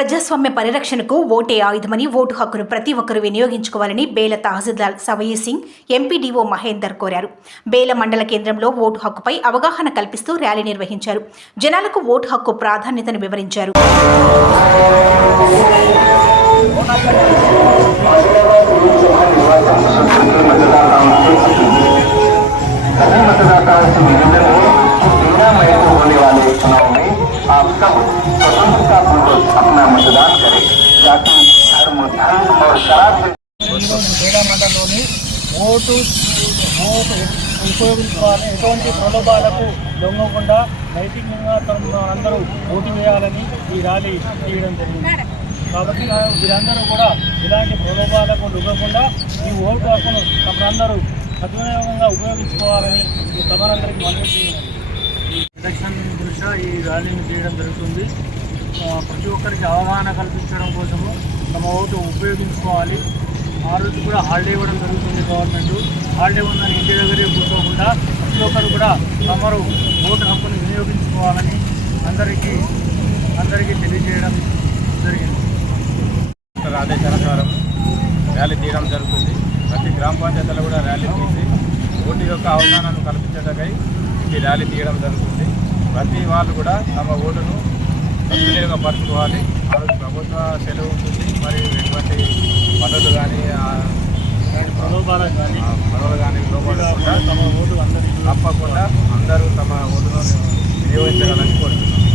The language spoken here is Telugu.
ప్రజాస్వామ్య పరిరక్షణకు ఓటే ఆయుధమని ఓటు హక్కును ప్రతి ఒక్కరూ వినియోగించుకోవాలని బేల తహసీల్దార్ సవయీ సింగ్ ఎంపీడీఓ మహేందర్ కోరారు. బేల మండల కేంద్రంలో ఓటు హక్కుపై అవగాహన కల్పిస్తూ ర్యాలీ నిర్వహించారు. జనాలకు ఓటు హక్కు ప్రాధాన్యతను వివరించారు. सभी క్రీడామండలిలోని ఓటు ఓటు ఉపయోగించుకోవాలని ఎటువంటి ప్రలోభాలకు దొంగకుండా నైతికంగా అందరూ ఓటు వేయాలని ఈ ర్యాలీ చేయడం జరిగింది. కాబట్టి వీరందరూ కూడా ఇలాంటి ప్రలోభాలకు దొంగకుండా ఈ ఓటు హక్కును తమరందరూ సద్వినియోగంగా ఉపయోగించుకోవాలని తమరందరికీ మనవి చేయాలి ఎలక్షన్ దృష్ట్యా ఈ ర్యాలీని చేయడం జరుగుతుంది. ప్రతి ఒక్కరికి అవగాహన కల్పించడం కోసము తమ ఓటు ఉపయోగించుకోవాలి. ఆ రోజు కూడా హాలిడే ఇవ్వడం జరుగుతుంది గవర్నమెంట్. హాలిడే ఉందని ఇంటి దగ్గరే కూర్చోకుండా ప్రతి ఒక్కరు కూడా తమరు ఓటు హక్కును వినియోగించుకోవాలని అందరికీ అందరికీ తెలియజేయడం జరిగింది. ఆదేశానుసారం ర్యాలీ తీయడం జరుగుతుంది. ప్రతి గ్రామ పంచాయతీలో కూడా ర్యాలీ తీసి ఓటు యొక్క అవగాహనను కల్పించటకై ఈ ర్యాలీ తీయడం జరుగుతుంది. ప్రతి వాళ్ళు కూడా తమ ఓటును సద్వినియోగపరచుకోవాలి ఆ రోజు ప్రభుత్వ సెలవు ఉంటుంది. మరి ఎటువంటి పనులు కానీ ప్రలోభాలకు కానీ పనులు కానీ లోపడకుండా తమ ఓటు అందరికీ తప్పకుండా అందరూ తమ ఓటును వినియోగించాలని కోరుతున్నాం.